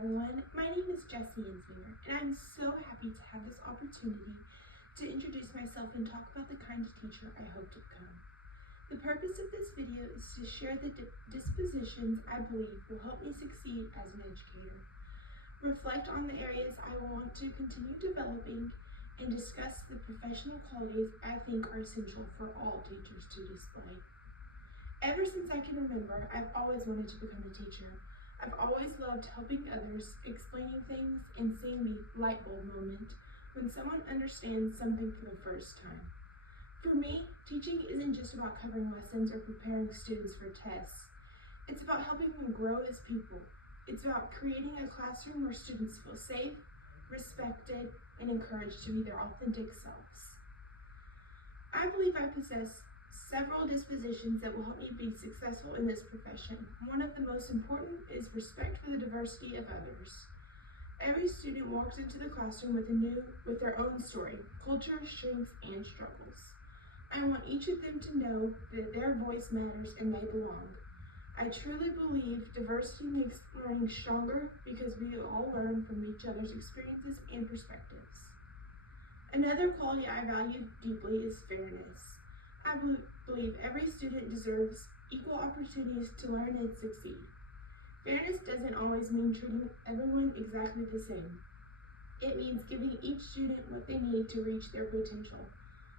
everyone, my name is Jessie Insminger, and I'm so happy to have this opportunity to introduce myself and talk about the kind of teacher I hope to become. The purpose of this video is to share the dispositions I believe will help me succeed as an educator, reflect on the areas I want to continue developing, and discuss the professional qualities I think are essential for all teachers to display. Ever since I can remember, I've always wanted to become a teacher. I've always loved helping others, explaining things, and seeing the light bulb moment when someone understands something for the first time. For me, teaching isn't just about covering lessons or preparing students for tests. It's about helping them grow as people. It's about creating a classroom where students feel safe, respected, and encouraged to be their authentic selves. I believe I possess several dispositions that will help me be successful in this profession. One of the most important is respect for the diversity of others. Every student walks into the classroom with their own story, culture, strengths, and struggles. I want each of them to know that their voice matters and they belong. I truly believe diversity makes learning stronger because we all learn from each other's experiences and perspectives. Another quality I value deeply is fairness. I believe every student deserves equal opportunities to learn and succeed. Fairness doesn't always mean treating everyone exactly the same. It means giving each student what they need to reach their potential,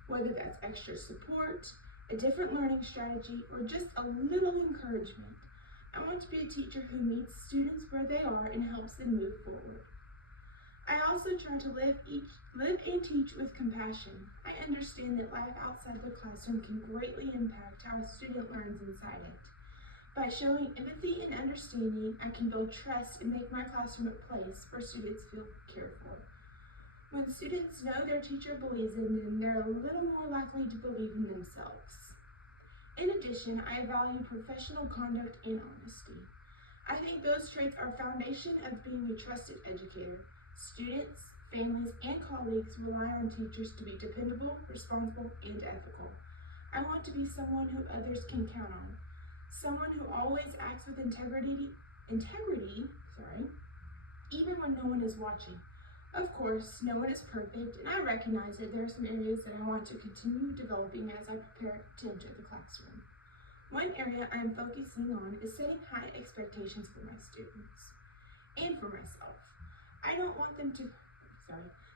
whether that's extra support, a different learning strategy, or just a little encouragement. I want to be a teacher who meets students where they are and helps them move forward. I also try to live and teach with compassion. I understand that life outside the classroom can greatly impact how a student learns inside it. By showing empathy and understanding, I can build trust and make my classroom a place where students feel cared for. When students know their teacher believes in them, they're a little more likely to believe in themselves. In addition, I value professional conduct and honesty. I think those traits are a foundation of being a trusted educator. Students, families, and colleagues rely on teachers to be dependable, responsible, and ethical. I want to be someone who others can count on, someone who always acts with integrity, even when no one is watching. Of course, no one is perfect, and I recognize that there are some areas that I want to continue developing as I prepare to enter the classroom. One area I am focusing on is setting high expectations for my students and for myself. I don't want them to,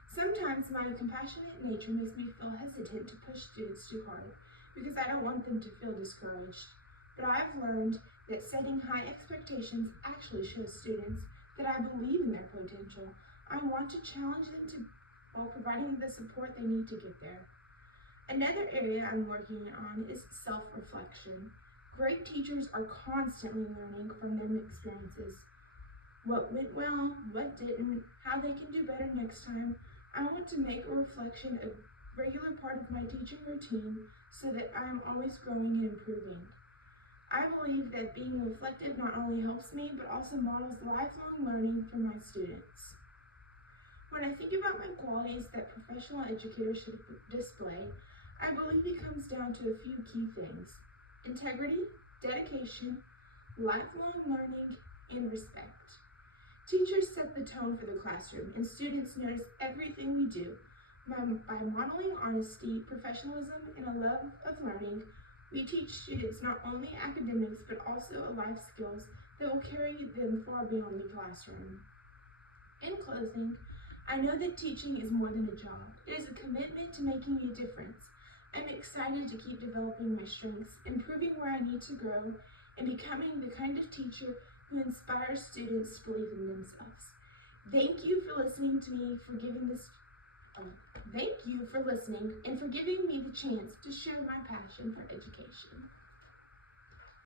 sometimes my compassionate nature makes me feel hesitant to push students too hard because I don't want them to feel discouraged. But I've learned that setting high expectations actually shows students that I believe in their potential. I want to challenge them while providing the support they need to get there. Another area I'm working on is self-reflection. Great teachers are constantly learning from their experiences. What went well, what didn't, how they can do better next time. I want to make a reflection a regular part of my teaching routine so that I am always growing and improving. I believe that being reflective not only helps me, but also models lifelong learning for my students. When I think about my qualities that professional educators should display, I believe it comes down to a few key things: integrity, dedication, lifelong learning, and respect. Teachers set the tone for the classroom, and students notice everything we do. By modeling honesty, professionalism, and a love of learning, we teach students not only academics, but also life skills that will carry them far beyond the classroom. In closing, I know that teaching is more than a job. It is a commitment to making a difference. I'm excited to keep developing my strengths, improving where I need to grow, and becoming the kind of teacher who inspires students to believe in themselves. Thank you for listening and for giving me the chance to share my passion for education.